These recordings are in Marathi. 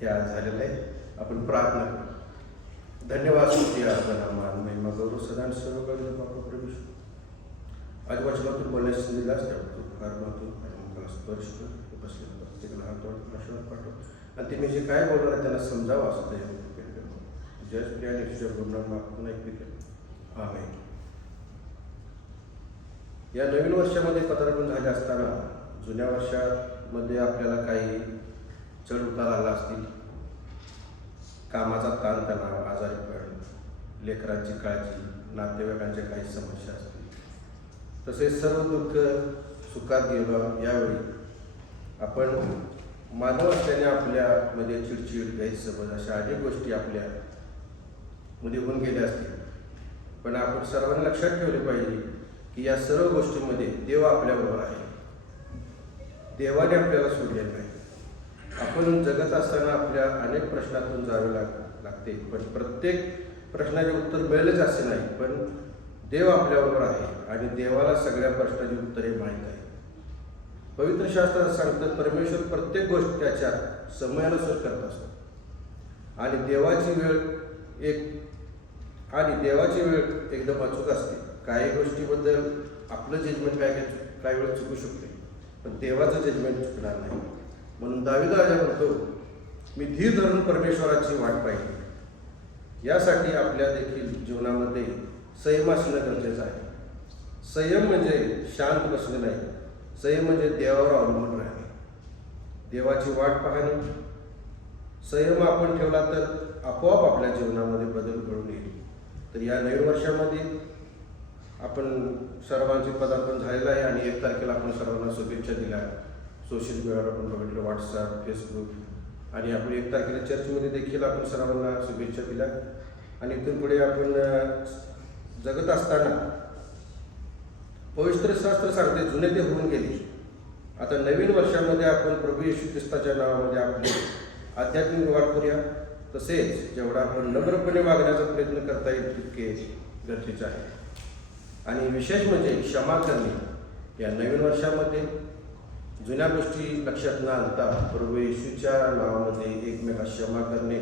हे आज झालेलं आहे. आपण प्रार्थना करू. धन्यवाद, स्तुती, आराधना, मान, महिमा, गौरव सदान सर्व करून बापा परमेश्वर आज वचनातून बोलण्यास दिलाच त्याबद्दल फार महत्व आणि मला स्पर्श कर बसलेलं प्रत्येकाला हातोड आशीर्वाद पाठव आणि ते मी जे काय बोलणार आहे त्यांना समजावं असं ते जज प्रिया निश्चय बोलणार मागून ऐकले आमेन. या नवीन वर्षामध्ये पदार्पण झाले असताना जुन्या वर्षामध्ये आपल्याला काही चढ उतार आला असतील. कामाचा ताणतणाव, आजारीपण, लेकरांची काळजी, नातेवाईकांच्या काही समस्या असतील. तसेच सर्व दुःख सुखात गेलं. यावेळी आपण मानव असल्याने आपल्यामध्ये चिडचिड, गैरसमज अशा अनेक गोष्टी आपल्यामध्ये होऊन गेल्या असतील. पण आपण सर्वांनी लक्षात ठेवले पाहिजे की या सर्व गोष्टींमध्ये देव आपल्याबरोबर आहे. देवाने आपल्याला सोडलेलं नाही. आपण जगत असताना आपल्या अनेक प्रश्नातून जावे लागते, पण प्रत्येक प्रश्नाचे उत्तर मिळेलच असे नाही. पण देव आपल्याबरोबर आहे आणि देवाला सगळ्या प्रश्नाची उत्तरे माहीत आहे. पवित्र शास्त्रात सांगतात परमेश्वर प्रत्येक गोष्ट त्याच्या समयानुसार करत असतो आणि देवाची वेळ एकदम अचूक असते. काही गोष्टीबद्दल आपलं जजमेंट काही वेळ चुकू शकते, पण देवाचं जजमेंट चुकणार नाही. म्हणून दावीद राजा म्हणतो, मी धीर धरून परमेश्वराची वाट पाहिली. यासाठी आपल्या देखील जीवनामध्ये संयम असणं गरजेचं आहे. संयम म्हणजे शांत बसणे नाही. संयम म्हणजे देवावर अवलंबून राहणे, देवाची वाट पाहणे. संयम आपण ठेवला तर आपोआप आपल्या जीवनामध्ये बदल घडून येईल. तर या नवीन वर्षामध्ये आपण सर्वांचे पदार्पण झालेलं आहे आणि 1 तारखेला आपण सर्वांना शुभेच्छा दिल्या. सोशल मीडियावर आपण बघितलं, व्हॉट्सअप, फेसबुक आणि आपण 1 तारखेला चर्चमध्ये देखील आपण सर्वांना शुभेच्छा दिल्या. आणि इथून पुढे आपण जगत असताना पवित्र शास्त्र सांगते जुने ते होऊन गेले. आता नवीन वर्षामध्ये आपण प्रभू येशू ख्रिस्ताच्या नावामध्ये आपली आध्यात्मिक वाढ करूया. तसेच जेवढा आपण नम्रपणे वागण्याचा प्रयत्न करता येईल तितके गरजेचे आहे. आणि विशेष म्हणजे क्षमा करणे. या नवीन वर्षामध्ये जुन्या गोष्टी लक्षात न आणता प्रभू येशूच्या नावामध्ये एकमेकांना क्षमा करणे,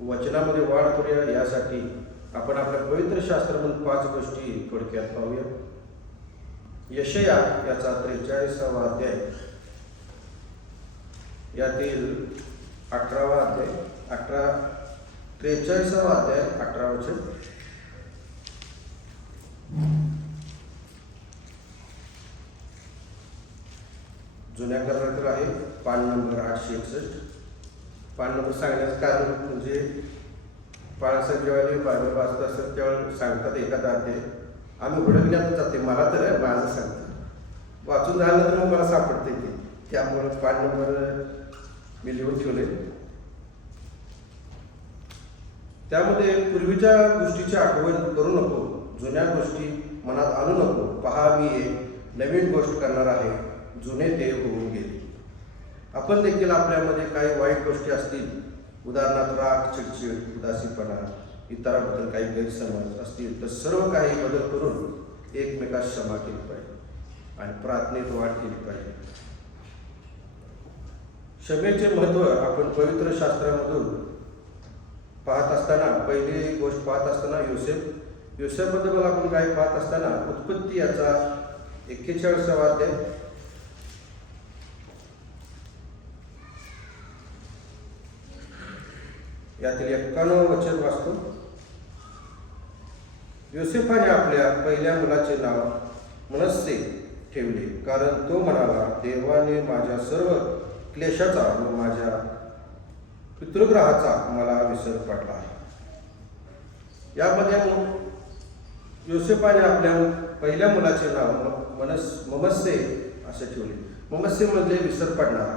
वचनामध्ये वाढ करूया. यासाठी आपण आपल्या पवित्र शास्त्रामधून 5 गोष्टी थोडक्यात पाहूया. यशया याचा 43वा अध्याय, यातील 18वा अध्याय 43वा अध्याय 18 वचन. जुन्या करारातील आहे, पान नंबर 861. पान नंबर सांगण्याचं कारण म्हणजे बाळासाहेब जेव्हा बायबल वाचत असतात तेव्हा सांगतात एखादा अध्याय आम्ही हुडकण्यात जाते. मला तर माझं सांगतात, वाचून झाल्यानंतर मग मला सापडते ते. त्यामुळे पान नंबर मी लिहून ठेवले. त्यामध्ये पूर्वीच्या गोष्टीची आठवण करू नको, जुन्या गोष्टी मनात आणू नको. पहा, मी एक नवीन गोष्ट करणार आहे, जुने ते होऊन गेले. आपण देखील आपल्यामध्ये काही वाईट गोष्टी असतील, उदाहरणार्थ राग, चिडचिड, उदासीपणा, इतरांबद्दल काही गैरसमज असतील, तर सर्व काही बदल करून एकमेकास क्षमा केली पाहिजे आणि प्रार्थनेत वाढ केली पाहिजे. क्षमेचे महत्त्व आपण पवित्र शास्त्रामधून पाहत असताना, पहिली गोष्ट पाहत असताना योसेफबद्दल आपण काय पाहत असताना उत्पत्ती याचा 41वा अध्याय, यातील 91 वचन वाचतो. योसेफाने आपल्या पहिल्या मुलाचे नाव मनस्से ठेवले, कारण तो म्हणाला, देवाने माझ्या सर्व क्लेशाचा व माझ्या पितृग्रहाचा मला विसर पडला आहे. यामध्ये योसेफाने आपल्या पहिल्या मुलाचे नाव मनस्से असे ठेवले. मनस्से म्हणजे विसर पडणारा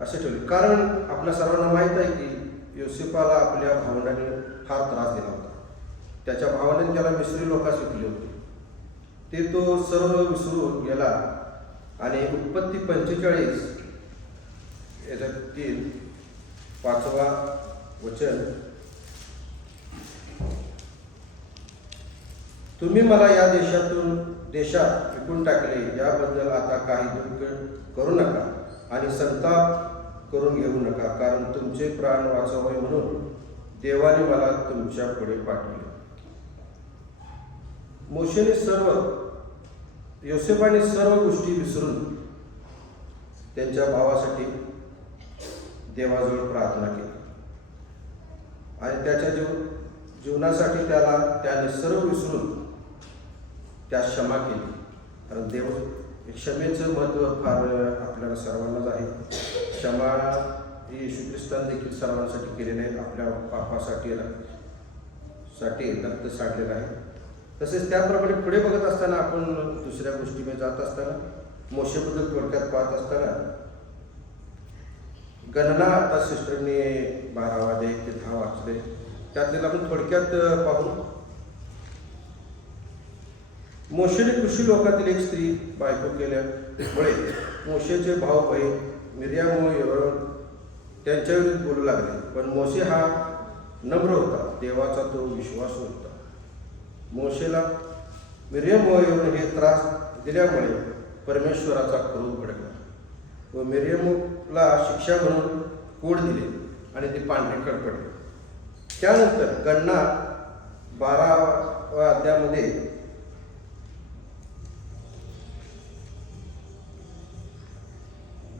असे ठेवले, कारण आपल्या सर्वांना माहीत आहे की योसेफाला आपल्या भावंडाने फार त्रास दिला होता. त्याच्या भावाने त्याला मिस्री लोकांस विकले होते. ते तो सर्व विसरून गेला आणि उत्पत्ती 45 याच्यातील 5वा वचन, तुम्ही मला या देशात विकून टाकले, याबद्दल आता काही दुःख करू नका आणि संताप करून घेऊ नका, कारण तुमचे प्राण वाचवावे म्हणून देवाने मला तुमच्या पुढे पाठवले. योसेफाने सर्व गोष्टी विसरून त्यांच्या भावासाठी देवाजवळ प्रार्थना केली आणि त्याच्या जीवनासाठी त्याने सर्व विसरून त्यास क्षमा केली. कारण क्षमेचं महत्त्व फार आपल्याला सर्वांनाच आहे. क्षमा ही येशू ख्रिस्ताने देखील सर्वांसाठी केलेले आहे. आपल्या पापासाठी रक्त साठलेलं आहे. तसेच त्याप्रमाणे पुढे बघत असताना आपण दुसऱ्या गोष्टीमध्ये जात असताना मोशेबद्दल थोडक्यात पाहत असताना गणना आता सिस्टरने 12 ते 10 वाचले, त्यातले आपण थोडक्यात पाहू. मोशेने कृषी लोकातील एक स्त्री बायको केल्यामुळे मोशेचे भाऊ बहीण मिर्याम व यरोन त्यांच्या विरुद्ध बोलू लागले. पण मोशे हा नम्र होता, देवाचा तो विश्वास होता. मोशेला मिर्याम व यरोन हे त्रास दिल्यामुळे परमेश्वराचा क्रोध भडकला व मिर्यामला शिक्षा म्हणून कोड दिले आणि ते पांढरे कडपडले. त्यानंतर गणना 12व्या अध्यायामध्ये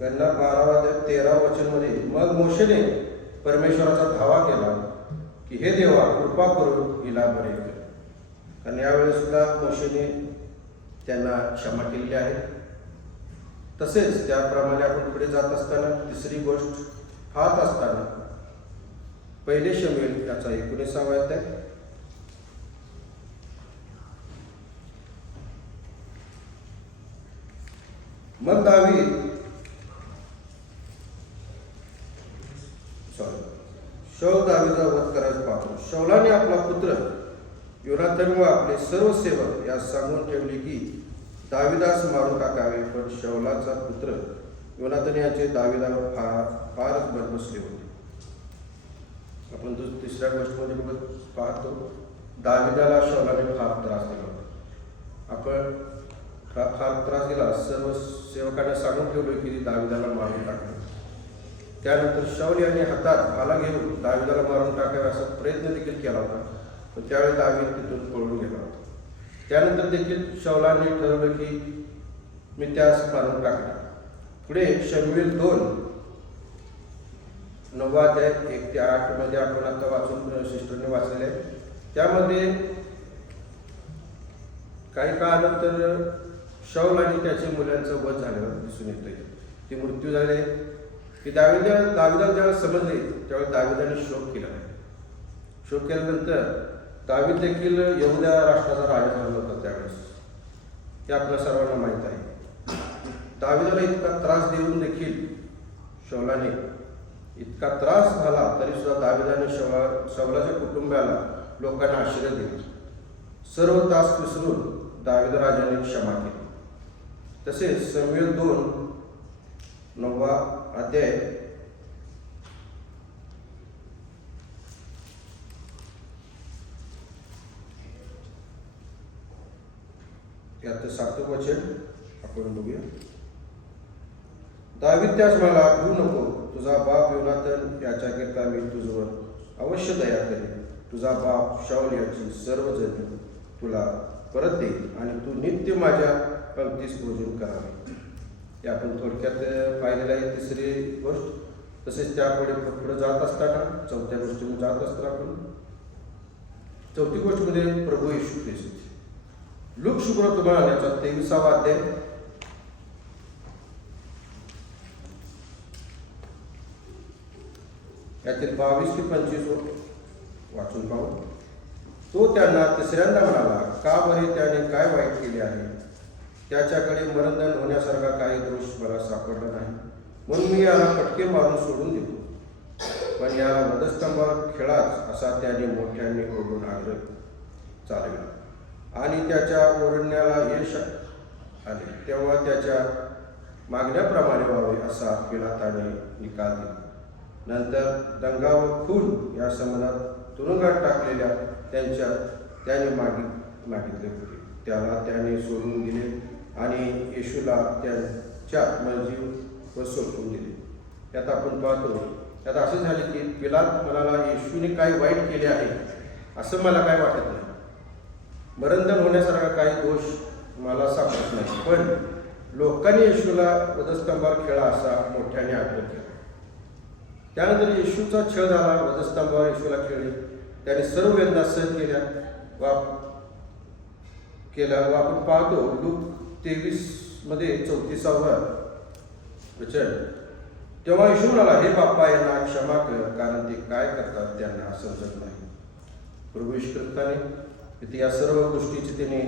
गणना 12:13 वचनमध्ये मग मोशेने परमेश्वराचा धावा केला की हे देवा, कृपा करून हिला बरे कर. कारण यावेळेस सुद्धा मोशेने त्यांना क्षमा केलेली आहे. तसेच त्याप्रमाणे आपण पुढे जात असताना तिसरी गोष्ट पाहत असताना 1 शमूएल याचा 19 अध्याय. मग शौल दावीदा वध करायला पाहतो. शौलाने आपला पुत्र योनाथन व आपले सर्व सेवक यास सांगून ठेवले की दावीदास मारून टाकावे. पण शौलाचा पुत्र योनाथन याचे दावीदावर फारच बसले होते. आपण तिसऱ्या गोष्टीमध्ये बघत पाहतो, दावीदाला शौलाने फार त्रास दिला होता. आपण फार त्रास दिला. सर्व सेवकांना सांगून ठेवले की दावीदाला मारून टाकले. त्यानंतर शौल यांनी हातात भाला घेऊन दावीदाला मारून टाकावे असा प्रयत्न देखील केला होता. पण त्यावेळी दावीद तिथून पळून गेला होता. त्यानंतर देखील शौलाने ठरवलं की मी त्यास मारून टाकणार. पुढे शमूएल 2:9 अध्याय 1 ते 8 मध्ये आपण आता वाचून सिस्टरने वाचलेले आहे. त्यामध्ये काही काळानंतर शौल आणि त्याच्या मुलांचं वध झाल्यावर दिसून येते. ते मृत्यू झाले की दावीदाला ज्यावेळेस समजले त्यावेळेस दावीदाने शोक केला आहे. शोक केल्यानंतर दावीद देखील यहुदा राष्ट्राचा राजा झाला होता त्यावेळेस. हे आपल्या सर्वांना माहीत आहे. दावीदाला इतका त्रास देऊन देखील शौलाने इतका त्रास झाला तरी सुद्धा दावीदाने शौलाच्या कुटुंबाला लोकांना आश्रय दिले. सर्व त्रास विसरून दावीद राजाने क्षमा केली. तसेच शमूएल 2:9 अध्याय यात 7 वचन आपण बघूया. दावीद त्यास मला भिवू नको, तुझा बाप योनाथन याच्याकरिता मी तुझवर अवश्य दया करेन. तुझा बाप शाऊल याची सर्व जण तुला परत देईल आणि तू नित्य माझ्या पंक्तीस भोजन करावे. हे आपण थोडक्यात पाहिलेलं आहे. तिसरी गोष्ट. तसेच त्यापुढे जात असताना 4थ्या गोष्टीमध्ये जात असताना आपण 4थी गोष्टीमध्ये प्रभू येशू ख्रिस्त. लूक शुभवर्तमान याचा 23वा अध्याय. यातील 22 ते 25 वाचून पाहू. तो त्यांना तिसऱ्यांदा म्हणाला, का बरे त्याने काय वाईट केले आहे? त्याच्याकडे मरणदंड होण्यासारखा काही दोष मला सापडला नाही, म्हणून मी याला फटके मारून सोडून देतो. पण याला वधस्तंभावर खेळाच असा त्याने मोठ्याने ओरडून आग्रह चालविला आणि त्याच्या ओरडण्याला यश आले. तेव्हा त्याच्या मागण्याप्रमाणे व्हावे असा पिलाताने निकाल दिला. नंतर दंगा व खून या संबंधात तुरुंगात टाकलेल्या त्याने मागितले होते. त्याला त्याने सोडून दिले आणि येशूला त्याच्या मर्जीवर सोडून दिले. यात आपण पाहतो, त्यात असे झाले की पिलात म्हणाला, येशूने काही वाईट केले आहे असं मला काय वाटत नाही. मरणदंड होण्यासारखा काही दोष मला सापडत नाही. पण लोकांनी येशूला वधस्तंभावर खेळा असा मोठ्याने आग्रह केला. त्यानंतर येशूचा छळ झाला, वधस्तंभावर येशूला खेळले. त्याने सर्व वेदना सहन केल्या व आपण पाहतो लूक 23 34 वचन, तेव्हा येशू म्हणाला, हे बाप्पा, यांना क्षमा कर, कारण ते काय करतात त्यांना समजत नाही. प्रभू येशू ख्रिस्ताने या सर्व गोष्टीची त्याने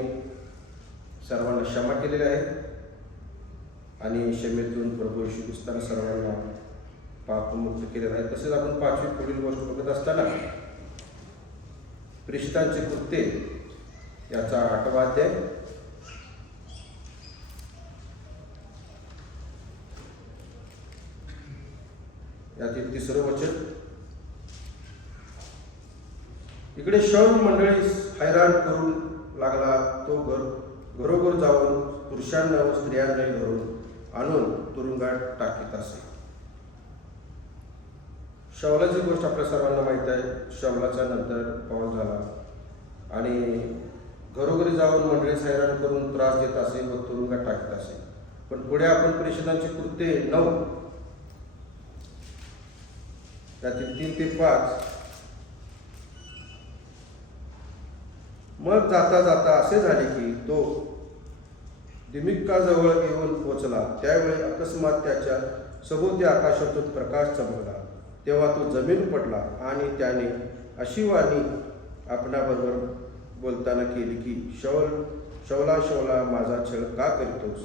सर्वांना क्षमा केलेली आहे आणि क्षमेतून प्रभू येशू ख्रिस्ताने सर्वांना पापमुक्त केलेलं आहे. तसेच आपण 5वी पुढील गोष्ट बघत असताना प्रेषितांचे कृत्ये याचा 8वा अध्याय, यातील 3रं वचन. इकडे शाऊल मंडळीस हैराण करून लागला. तो घरोघर जाऊन पुरुषांना व स्त्रियांनाही धरून आणून तुरुंगात टाकीत असे. शाऊलाची गोष्ट आपल्या सर्वांना माहीत आहे. शाऊलाच्या नंतर पौल झाला आणि घरोघरी जाऊन मंडळीस हैराण करून त्रास देत असे व तुरुंगात टाकीत असे. पण पुढे आपण प्रेषितांची कृत्ये 9 त्यातील 3 ते 5. मग जाता जाता असे झाले की तो दिमिक्काजवळ येऊन पोचला. त्यावेळी अकस्मात त्याच्या सभोवती आकाशातून प्रकाश चमकला. तेव्हा तो जमीन पडला आणि त्याने अशी वाणी आपणाबरोबर बोलताना केली की, शौला शौला, माझा छळ का करतोस?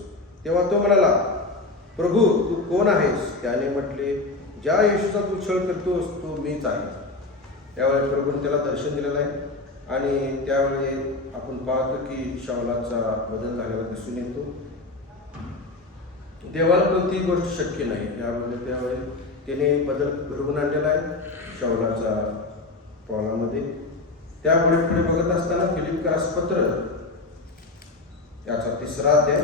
तेव्हा तो म्हणाला, प्रभू, तू कोण आहेस? त्याने म्हटले, ज्या येशूचा तू छळ करतोस तो मीच आहे. त्यावेळी प्रभूने त्याला दर्शन दिलेलं आहे आणि त्यावेळी आपण पाहतो की शौलाचा बदल झालेला दिसून येतो. देवाला कोणतीही गोष्ट शक्य नाही. त्यावेळी त्याने बदल घडवून आणलेला आहे शौलाचा पौलामध्ये. त्यापुढे पुढे बघत असताना फिलिप्पियस पत्र याचा 3रा अध्याय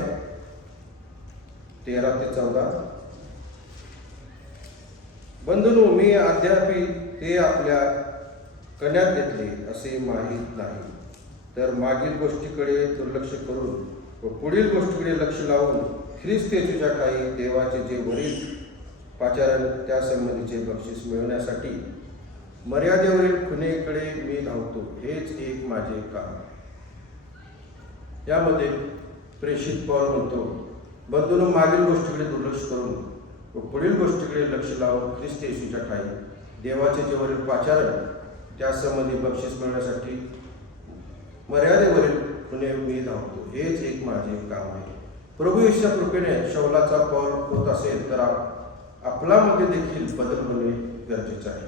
13 ते 14. बंधुनो, मी अद्यापि ते आपल्या कण्यात घेतले असे माहीत नाही, तर मागील गोष्टीकडे दुर्लक्ष करून व पुढील गोष्टीकडे लक्ष लावून ख्रिस्त येशूच्या काही देवाचे जे वरील पाचारण त्यासंबंधीचे बक्षीस मिळवण्यासाठी मर्यादेवरील खुणेकडे मी धावतो. हेच एक माझे काम. यामध्ये प्रेषित पौल म्हणतो, बंधूंनो, मागील गोष्टीकडे दुर्लक्ष करून व पुढील गोष्टीकडे लक्ष लावून ख्रिस्त येशूच्या काही देवाचे जे वरील पाचारण त्यासंबंधी बक्षीस मिळवण्यासाठी मर्यादेवरील खुणे मी धावतो. हेच एक माझे काम आहे. प्रभू येशूच्या कृपेने शौलाचा पौल होत असेल तर आपल्यामध्ये देखील बदल होणे गरजेचे आहे.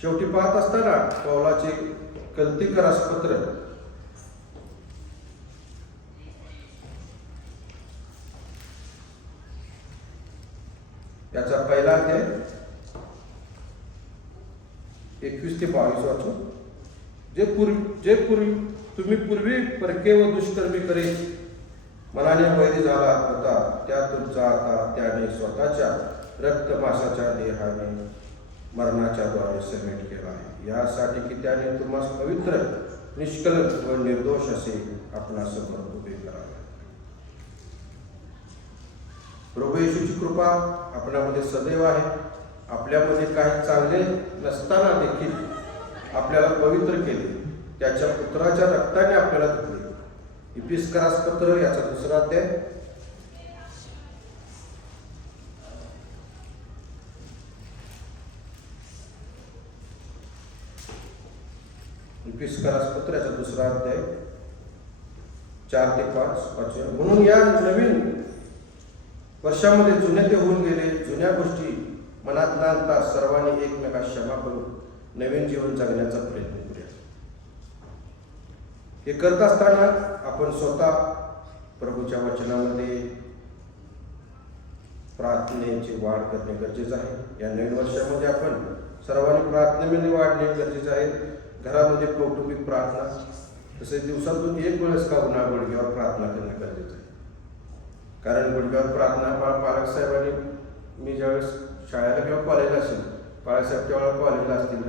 शेवटी पाहत असताना पौलाचे गलतीकरास पत्र याचा 1ला अध्याय 21 ते 22 वाचू. तुम्ही पूर्वी परके व दुष्कर्मी करे मनाने वैरी झाला होता, त्या तुमचा आता त्याने स्वतःच्या रक्तमासाच्या देहाने मरणाच्या द्वारे समेट केला आहे, यासाठी की त्याने तुम्हाला पवित्र, निष्कलंक व निर्दोष असे आपणासमोर उभे करावे. प्रभू येशूची कृपा आपल्यामध्ये सदैव आहे. आपल्यामध्ये काही चांगले नसताना देखील आपल्याला पवित्र केले, त्याच्या पुत्राच्या रक्ताने आपल्याला धुतले. इफिसकरास पत्र याचा 2रा अध्याय इफिसकरास पत्र याचा 2रा अध्याय 4 ते 5 वाचूया. म्हणून या नवीन वर्षामध्ये जुने ते होऊन गेले, जुन्या गोष्टी मनात न आणता सर्वांनी एकमेकास क्षमा करून नवीन जीवन जगण्याचा प्रयत्न करूया. हे करत असताना आपण स्वतः प्रभूच्या वचनामध्ये प्रार्थनेची वाढ करणे गरजेचे आहे. या नवीन वर्षामध्ये आपण सर्वांनी प्रार्थनेमध्ये वाढणे गरजेचे आहे. घरामध्ये कौटुंबिक प्रार्थना, तसेच दिवसातून 1 वेळेस का होणार गुडघ्यावर प्रार्थना करणे गरजेचे आहे. कारण गुडघ्यावर प्रार्थना पालक साहेबांनी मी ज्यावेळेस शाळेला किंवा कॉलेजला असेल, बाळासाहेब त्यावेळेला कॉलेजला असतील,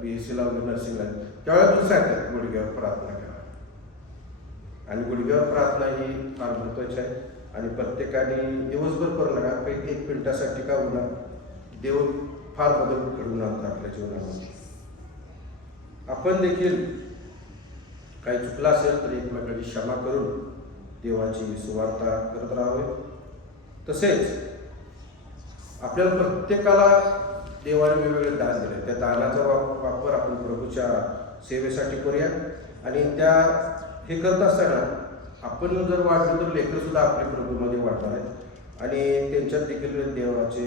BSc ला वगैरे नर्सिंगला, त्यावेळेला तुम्ही सांगतात गुडघ्यावर प्रार्थना करा. आणि गुडघ्यावर प्रार्थना ही फार महत्त्वाची आहे. आणि प्रत्येकाने दिवसभर करू नका, काही 1 मिनिटासाठी का होणार, देव फार बदल घडवून आणतात आपल्या जीवनामध्ये. आपण देखील काही चुकलं असेल तर एकमेकांची क्षमा करून देवाची सुवार्ता करत राहावे. तसेच आपल्याला प्रत्येकाला देवाने वेगवेगळे दान दिले, त्या दानाचा वापर आपण प्रभूच्या सेवेसाठी करूया. आणि त्या हे करत असताना आपण जर वाढलो तर लेकरं सुद्धा आपल्या प्रभूमध्ये वाढणार आहेत आणि त्यांच्यात देखील देवाचे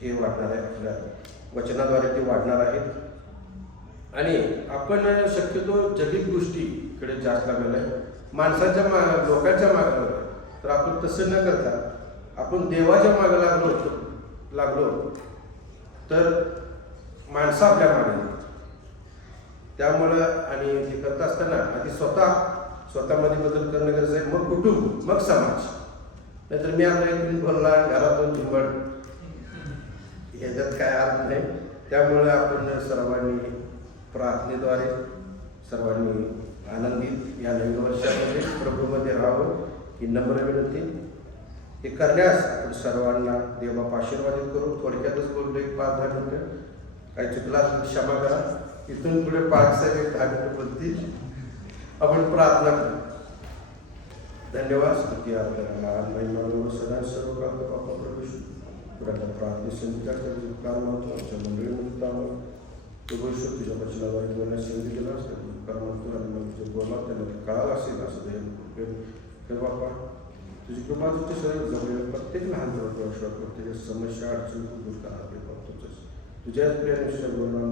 हे वाढणार आहे, आपल्या वचनाद्वारे ते वाढणार आहेत. आणि आपण शक्यतो जगिक गोष्टीकडे जास्त लागलेलं आहे, माणसाच्या लोकांच्या मागं, तर आपण तसं न करता आपण देवाच्या मागं लागलो तर माणसं आपल्या मागे. त्यामुळं आणि ते करत असताना आधी स्वतःमध्ये बदल करणं गरजेचं आहे, मग कुटुंब, मग समाज. नाहीतर मी आता एक बोलला घरातून झुंबड, ह्याच्यात काय अर्थ नाही. त्यामुळे आपण सर्वांनी प्रार्थनेद्वारे सर्वांनी आनंदित या नवीन वर्षामध्ये प्रभूमध्ये राहावं ही नम्र विनंती. हे करण्यास आपण सर्वांना देवबाप आशीर्वादित करू. थोडक्यातच बोललो, एक 5-10 मिनिटं. काही चुकला असेल क्षमा करा. इथून पुढे 5-6 एक 10 मिनिटं बोलतील. आपण प्रार्थना करू. धन्यवाद. स्तुती आपल्याला लहान महिमा सदा सर्व काळ बापा प्रभू पुढे प्रार्थने संगीताच्या काम होतो आमच्या मंडळीमध्ये प्रभू तुझ्या वचनाद्वारे बोलण्यास संधी दिला असतं कारण म्हणतो आणि मग तुझं बोलला त्यांना ते कळालं असेल असं दे बापा. तुझी कृपा तुझ्या सगळं जमलेलं प्रत्येक लहान प्रत्येक समस्या अडचण दूर करा. तुझ्याच प्रियानुसार बोलणार